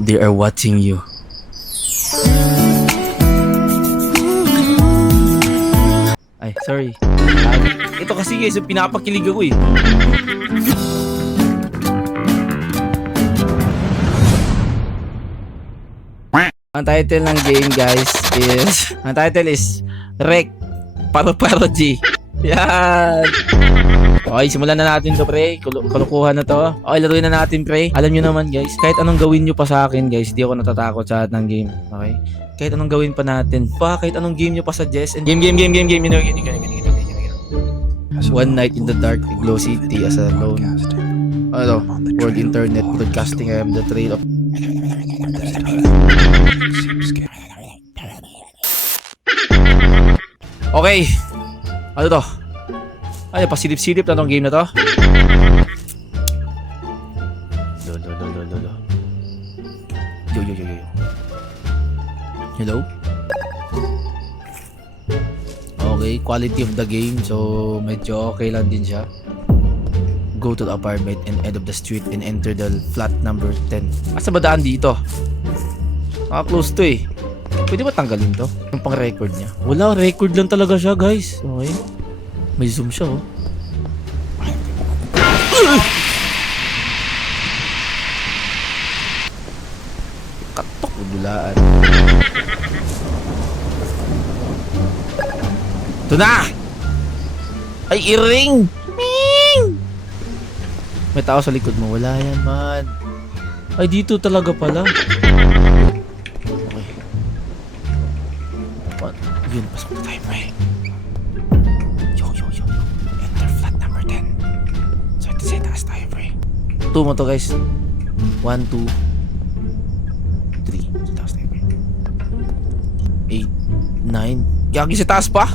They are watching you. Ay, sorry. Ah, ito kasi guys, pinapakilig ako eh. Ang title ng game guys is Ang title is Rec Paro Paro G Yan Okay, simulan na natin to pre Kalukuhan na to Okay, laruin na natin pre Alam nyo naman guys Kahit anong gawin nyo pa sa akin guys Di ako natatakot sa lahat ng game Okay Kahit anong gawin pa natin Pa, kahit anong game nyo pa suggest and Game, game, game, game, game You know, ganyan, ganyan, ganyan, ganyan, ganyan. One night in the dark Glow City as a lone Ano World Internet Broadcasting I am the trail of Okay. Ano to? Ano, pasilip-silip na tong game na to? Lo, lo, lo, lo, lo, lo. Yo, yo, yo, yo, yo. Hello? Okay, quality of the game. So, medyo okay lang din siya. Go to the apartment and end of the street and enter the flat number 10. Asa ba daan dito? Naka-close to eh. Pwede ba tanggalin to? Yung pang record niya. Wala, record lang talaga siya guys. Okay. May zoom siya oh. Katok udulaan. Ito na! Ay, iring! Ming! May tao sa likod mo. Wala yan, man. Ay, dito talaga pala. 2 mo to guys. 1, 2, 3. Sa taas na yun. 8, 9. Gagi sa taas pa.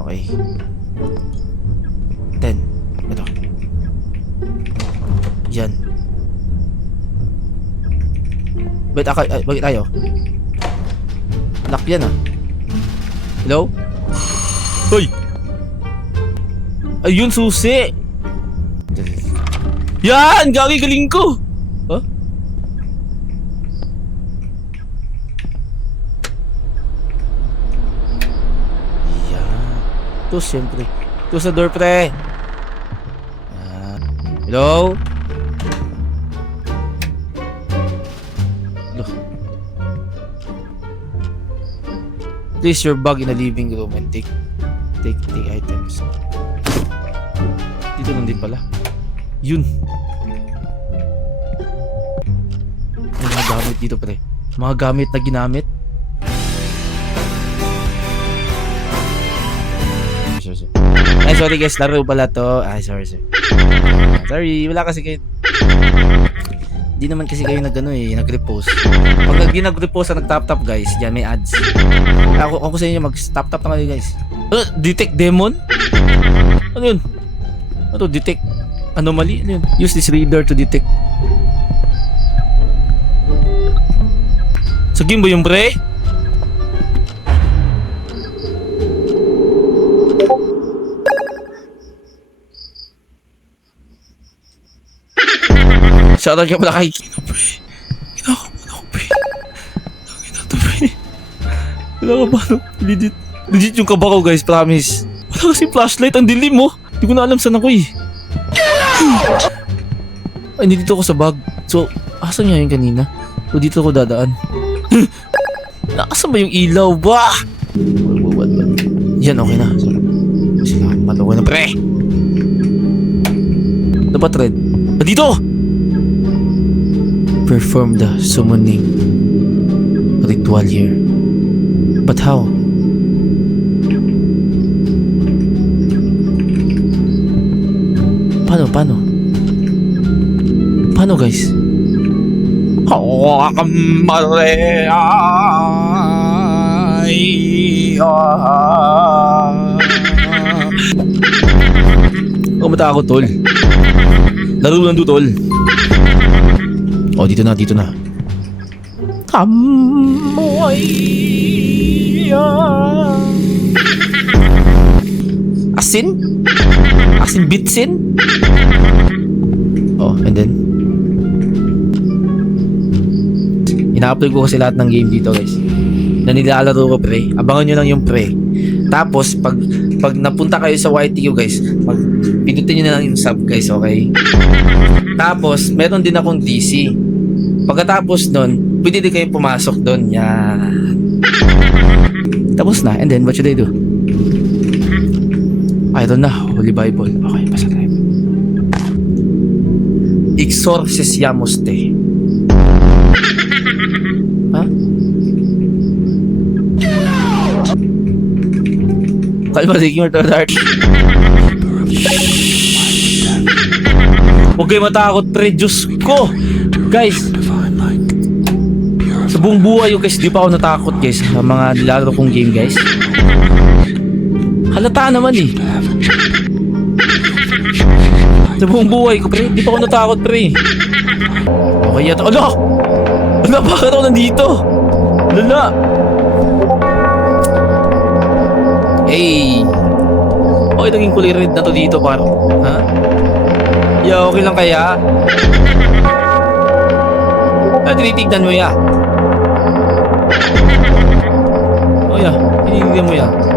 Okay. 10. Ito. Yan. Wait, ako, uh, bakit tayo? Lock yan ah. Hello? Hoy! Ayun, susi! Yan! Gagi galing ko! Huh? Yan. Ito, siyempre. Ito sa door, pre. Yan. Hello? Place your bag in the living room and take take take items. Dito lang din pala. Yun. May mga gamit dito pre. Mga gamit na ginamit. Ay, sorry guys. Laro pala to. Ay, sorry. Ah, Sorry, wala kasi kayo. Di naman kasi kayo nag ano eh, nag-repost. Pag nag nag-repost sa nag-tap-tap guys, diyan may ads. Ako, ako sa inyo mag-tap-tap na kayo guys. Uh, detect demon? Ano yun? Ano? Detect anomaly? Ano yun? Use this reader to detect. Sa game yung pre? Shoutout ka pala kay Kino, pre. Kinakabahan ako, pre. Ang ina to, pre. Kinakabahan ako. Legit. Legit yung kaba guys. Promise. Wala kasi flashlight. Ang dilim, mo. Hindi ko na alam saan ako, eh. Ay, hindi dito ako sa bag. So, asan nga yun kanina? O dito ako dadaan. Nakasan ba yung ilaw ba? Yan, okay na. Malawa na, pre. Dapat red. Ah, dito! Perform the summoning ritual here. But how? Paano, paano? Paano guys? Ako matakot tol. Laro lang to tol. Oh, dito na, dito na. Kamoy. Asin? Asin bitsin? Oh, and then? Ina-upload ko kasi lahat ng game dito guys. Na nilalaro ko pre. Abangan nyo lang yung pre. Tapos pag pag napunta kayo sa YTQ guys, mag pindutin nyo na lang yung sub guys, okay? Tapos meron din akong DC. Pagkatapos nun, pwede din kayo pumasok doon. Yan. Tapos na. And then, what should I do? I don't know. Holy Bible. Okay, basa tayo. Exorcisiamos te. Ha? Kalma, sige, Mr. Dark. Huwag kayo matakot, pre. Diyos ko. Guys, sa buong buhay yung guys, di pa ako natakot guys sa mga nilalaro kong game guys. Halata naman eh. Sa buong buhay ko pre, di pa ako natakot pre. Okay yata. Ala! Ala, bakit ako nandito? Lala! Hey! Okay, naging kulay red na to dito parang. Ha? Yeah, okay lang kaya? Ah, tinitignan mo ya. Oh ya, tinitignan mo ya.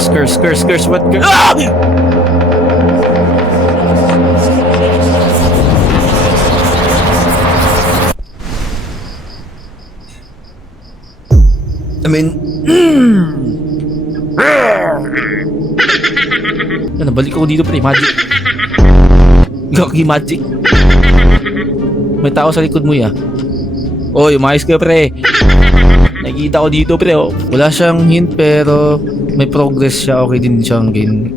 Curse, curse, curse, curse, what curse? Ah! I mean, Yan, nabalik ako dito pre, magic. Gaki magic. May tao sa likod mo ya. Oy, umayos ka pre. Nakikita ko dito pre, oh. Wala siyang hint pero may progress siya. Okay din siyang game.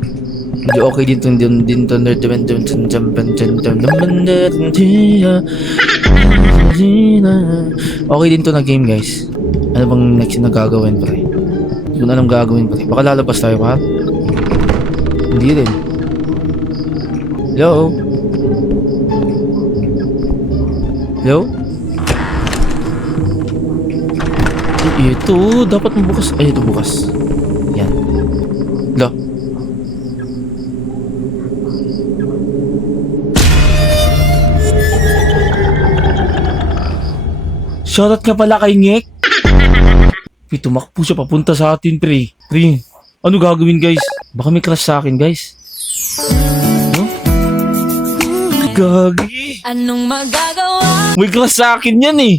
Hindi okay din tong din din tong din din din din din din Okay din to na game guys. Ano bang next na gagawin pre? Hindi ko na alam gagawin pre. Baka lalabas tayo pa? Hindi rin. Hello? Hello? Ito, dapat mabukas. Ay, ito bukas. Yan. Hello? Shoutout ka pala kay Ngek. Pre, tumakbo siya papunta sa atin, pre. Pre, ano gagawin, guys? Baka may crush sa akin, guys. Huh? Gagi. Anong magagawa? May crush sa akin yan eh.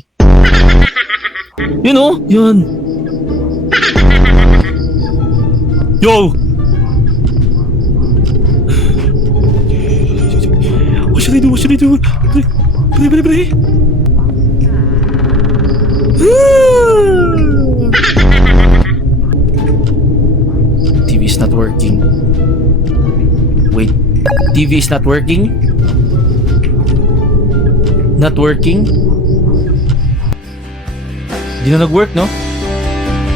Yun oh, yun. Yo! What should I do? What should I do? Pre, pre, pre. TV is not working. Wait, TV is not working? Not working? Hindi na nag-work, no?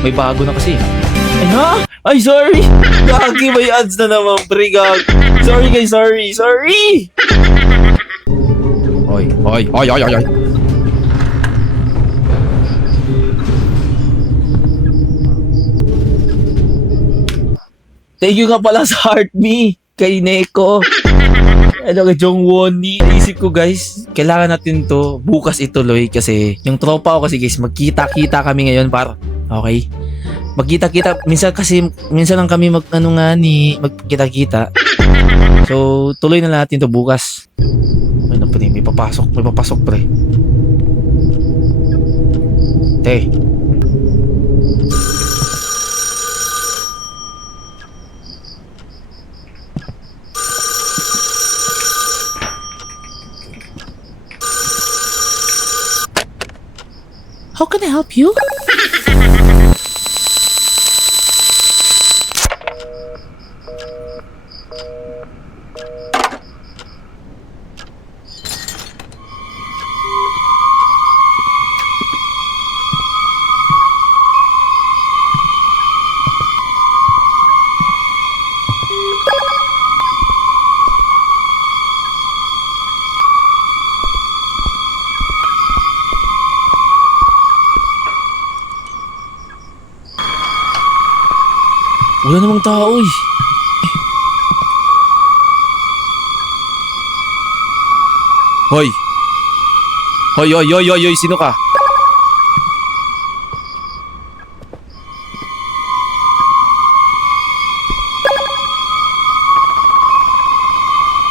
May bago na kasi. Ha? Ay, sorry! Gagi, may ads na naman, pre, gag. Sorry, guys, sorry, sorry! Oy, oy, oy, oy, oy, oy. Thank you nga pala sa Heart Me kay Neko. Ano kay Jong Woni. Naisip ko guys, kailangan natin to bukas ituloy kasi yung tropa ko kasi guys, magkita-kita kami ngayon para okay. Magkita-kita minsan kasi minsan lang kami mag ano nga ni magkita-kita. So, tuloy na natin to bukas. Ay, naku, may papasok, may papasok pre. Te. How can I help you? Namang tao eh. Hoy! Hoy, hoy, hoy, hoy, hoy, sino ka?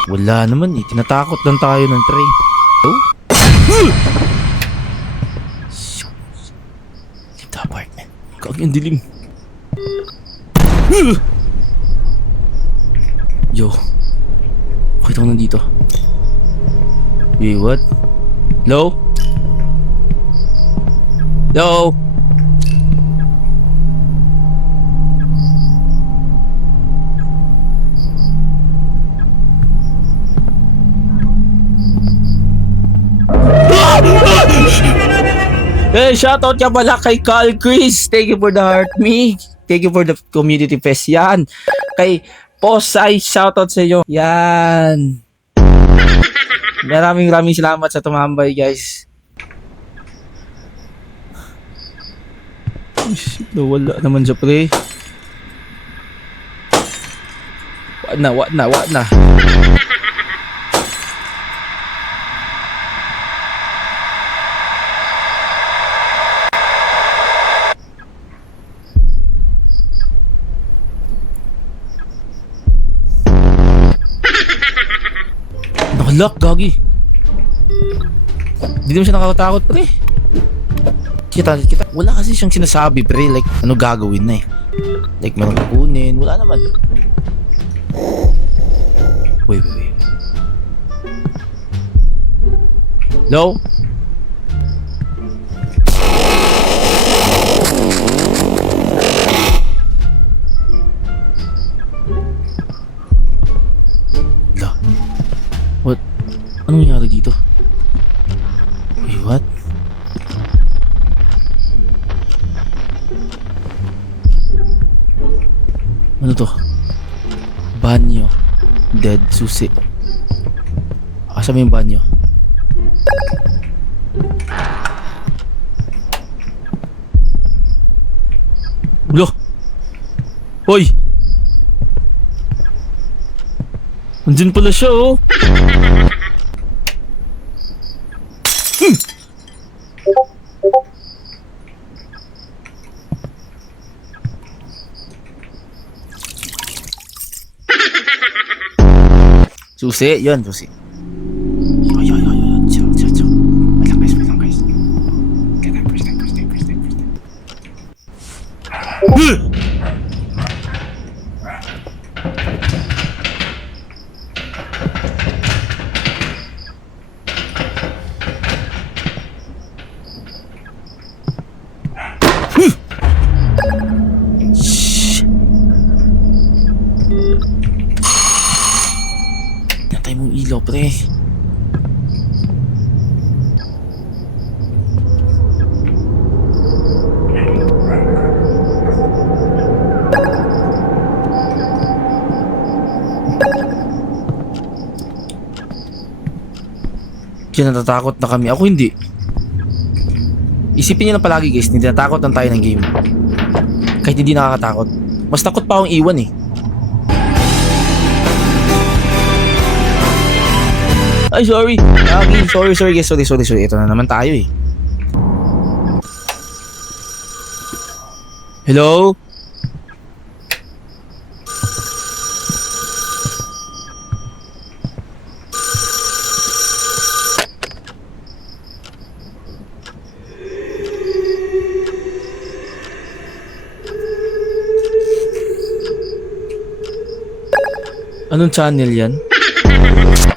Wala naman eh. Tinatakot lang tayo ng tray. Oh? Leave the apartment. Kagi ang dilim. Yo. Bakit ako nandito? Wait, what? Hello? Hello? Hey, shoutout ka pala kay Carl Chris. Thank you for the heart me. Thank you for the community fest. Yan. Kay Posay, shoutout sa iyo. Yan. Maraming maraming salamat sa tumambay, guys. Ush, Nawala naman siya, pre. Wag na, wag na, wag na. Nakalock, gagi. Hindi naman siya nakakatakot, pre. Kita, kita. Wala kasi siyang sinasabi, pre. Like, ano gagawin na eh. Like, meron kukunin. Wala naman. Wait, wait, wait. Hello? Susi. Asa mo yung banyo? Lo! Hoy! Andyan pala siya oh! Yun, susi. Natay mong ilaw, pre. Kaya natatakot na kami. Ako hindi. Isipin niyo na palagi guys, hindi natakot lang tayo ng game. Kahit hindi nakakatakot. Mas takot pa akong iwan eh. Ay, sorry. Lagi, sorry, sorry, guys. Sorry, sorry, sorry. Ito na naman tayo eh. Hello? Anong channel yan?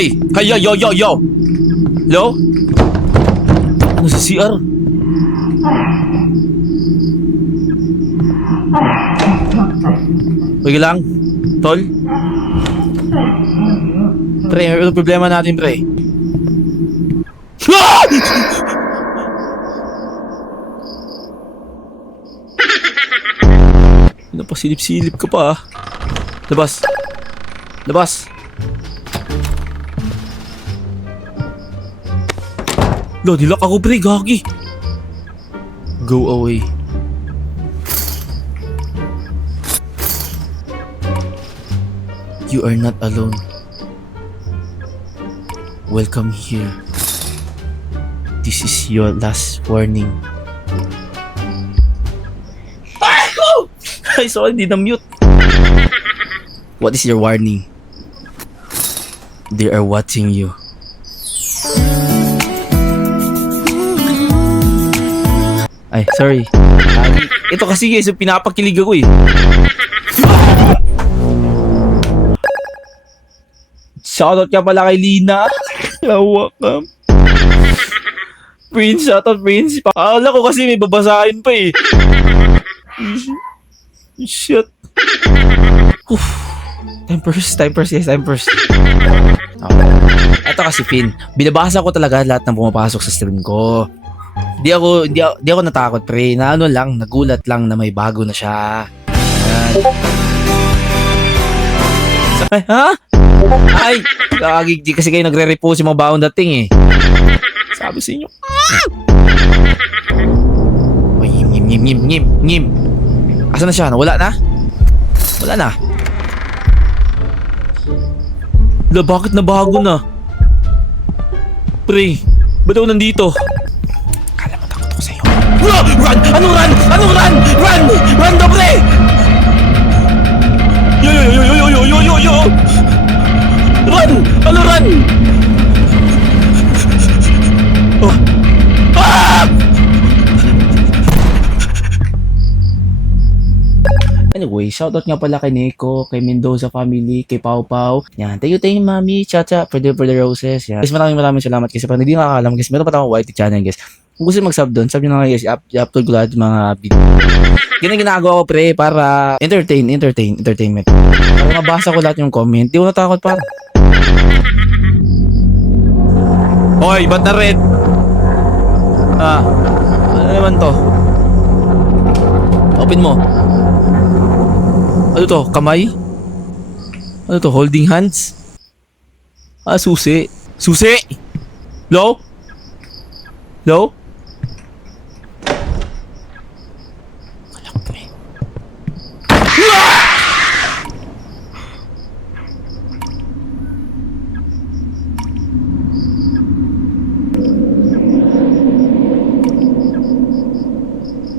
Hey! Hey, yo, yo, yo, yo! Hello? Ano sa CR? Okay lang? Tol? Pre, ano problema natin, pre? Ah! Napasilip-silip ka pa ah. Labas. Labas. Ladilak ako pre, gagi. Go away. You are not alone. Welcome here. This is your last warning. Ay, sorry, di na-mute. What is your warning? They are watching you. Ay, sorry. Ah, ito kasi guys, pinapakilig ako eh. Shoutout ka pala kay Lina. Yawa ka. Prince, shoutout Prince. Akala ko kasi may babasahin pa eh. Shit. Oof. Time first, time first, yes, time first. Okay. Ito kasi Finn, binabasa ko talaga lahat ng pumapasok sa stream ko. Di ako, di di ako natakot pre, na ano lang, nagulat lang na may bago na siya. Ayan. Ay, ha? Ay, lagi di kasi kayo nagre-repost yung mga baon dating eh. Sabi sa inyo. Ay, ngim, ngim, ngim, ngim, ngim. Asa na siya? Wala na? Wala na. La, bakit na bago na? Pre, ba't ako nandito? Bro! Run! Anong run? Anong ano run? Run! Run doble! Yo, yo, yo, yo, yo, yo, yo, yo! Run! Ano run? Oh. Ah! Anyway, shoutout nga pala kay Nico, kay Mendoza family, kay Pau Pau. Yan, thank you, thank you, mami, Chacha, for the, for the roses. Yan. Guys, maraming maraming salamat kasi pag hindi nakakalam, guys, meron pa tayong YT channel, guys. Kung gusto mag-sub doon, sub nyo na guys, up, upload ko lahat yung mga video. Ang ginagawa ko pre, para entertain, entertain, entertainment. Para mabasa ko lahat yung comment. Di ko natakot pa. Hoy, ba't na red? Ah, ano naman to? Open mo. Ano to? Kamay? Ano to? Holding hands? Ah, susi. Susi! Low? Low? Wala ko pre.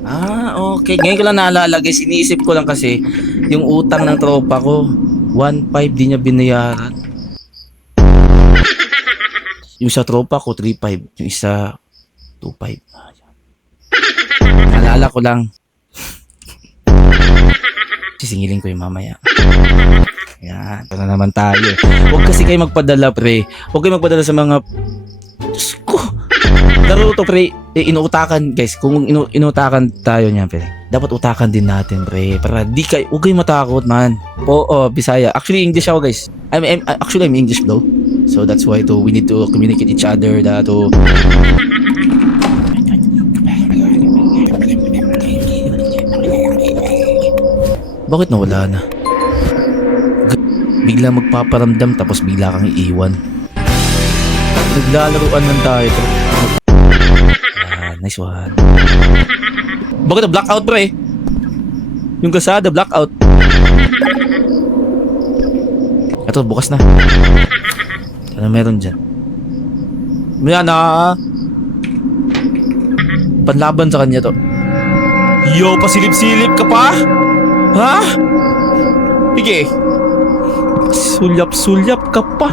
Ah, okay. Ngayon ko lang naalala guys, iniisip ko lang kasi yung utang ng tropa ko. 1.5 di niya binayaran. Yung sa tropa ko, 3.5. Yung isa, 2.5. Ah, yan. Naalala ko lang. Sisingilin ko yung mamaya. Yan, ito na naman tayo. Huwag kasi kayo magpadala, pre. Huwag kayo magpadala sa mga... Diyos ko. Laro to, pre. Eh, inuutakan, guys. Kung inu inuutakan tayo niyan, pre. Dapat utakan din natin, pre. Para di kayo, huwag kayo matakot, man. Po, oh, Bisaya. Actually, English ako, guys. I'm, I'm actually, I'm English, bro. So, that's why to, we need to communicate each other, da, to... Bakit nawala na? Bigla magpaparamdam tapos bigla kang iiwan. Naglalaruan lang tayo. Nice one. Bakit na blackout pre? Yung kasada blackout. Ito bukas na. Ano meron dyan? May na. Panlaban sa kanya to. Yo, pasilip-silip ka pa? Ha? Sige. Sulyap-sulyap ka pa.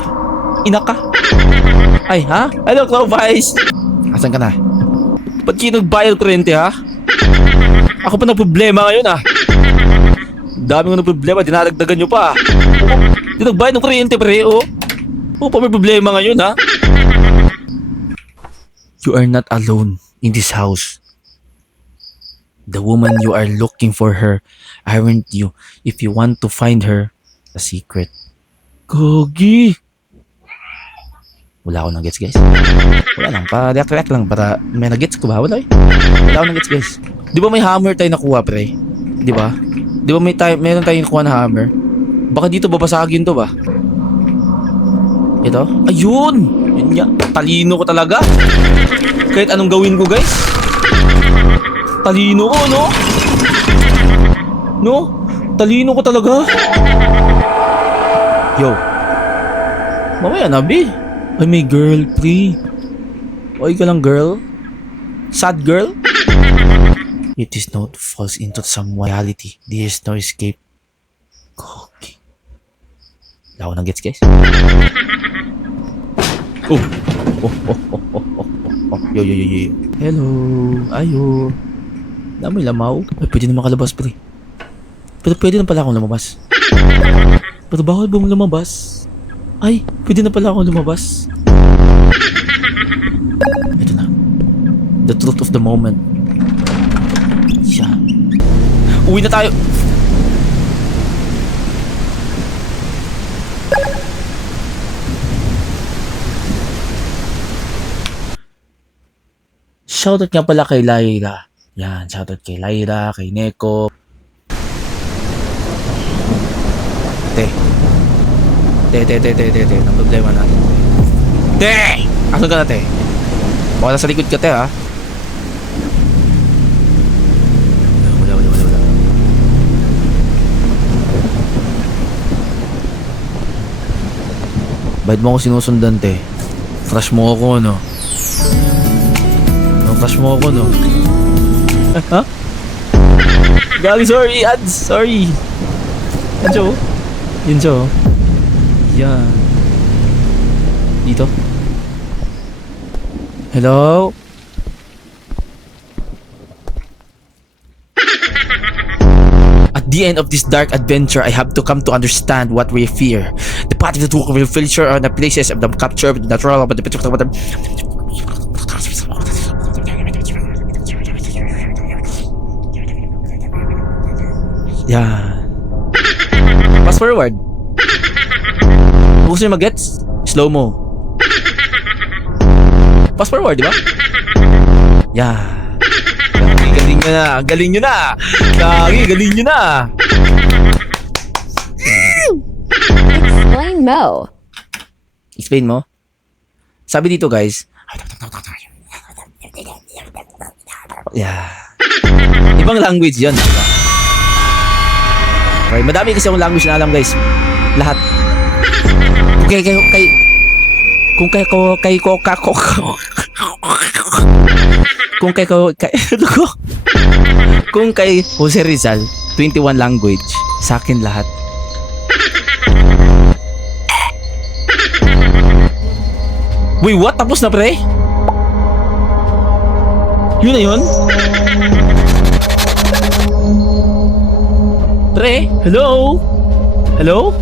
Ina ka. Ay, ha? Ano, Cloud Vice? Asan ka na? Ba't kayo nagbayad kurente, ha? Ako pa ng problema ngayon, ha? Dami ko ng problema, dinaragdagan nyo pa. Di nagbayad ng kuryente, pre, oh. Oo pa may problema ngayon, ha? You are not alone in this house. The woman you are looking for her, aren't you? If you want to find her, a secret. Gogi! Wala ako ng gets, guys. Wala lang, pa react-react lang para may nag-gets ko ba? Wala eh. Wala ako ng gets, guys. Di ba may hammer tayo nakuha, pre? Di ba? Di ba may tayo, meron tayong nakuha na hammer? Baka dito babasagin to ba? Ito? Ayun! Yun nga, talino ko talaga. Kahit anong gawin ko, guys. Talino ko, no? No? Talino ko talaga. Yo. Mamaya na, B. Ay, may girl, pre. Oy ka lang, girl. Sad girl. If this note falls into some reality, there is no escape. Okay. Wala ko ng gets, guys. Oh. Oh, oh, oh, oh, oh. Yo, yo, yo, yo. Hello. Ayo. Namoy lamaw. Ay, pwede na makalabas, pre. Pero pwede na pala akong lumabas. Pero bawal bang lumabas? Ay, pwede na pala akong lumabas. Ito na. The truth of the moment. Siya. Uwi na tayo. Shoutout nga pala kay Lyra. Yan, shoutout kay Lyra, kay Neko. Te. Te, te, te, te, te, te. Ang problema natin. Te! Asan ka na, te? Baka nasa likod ka, te, ha? Wala, wala, wala, wala. Bakit mo ako sinusundan, te? Crush mo ako, no? No, crush mo ako, no? ha? Gali, sorry, ads, sorry. Yan siya, oh. Yun siya, oh. Yan. Dito. Hello? At the end of this dark adventure, I have to come to understand what we fear. The path of the book will filter on the places of the capture of the natural but the Yan. Fast forward. Kung gusto nyo mag-gets, slow mo. Fast forward, di ba? Yan. Gagi, galing nyo na. Galing nyo na. Gagi, galing nyo na. Explain Mo. Explain mo. Sabi dito, guys. Yeah. Ibang language yun. Diba? Okay, madami kasi akong language na alam, guys. Lahat. Kay, kay, kay, kung kay ko, kay ko, kako, kung kay ko, kay, ano kung kay Jose Rizal, 21 language, sa akin lahat. Wait, what? Tapos na, pre? Yun na yun? Pre? Hello? Hello?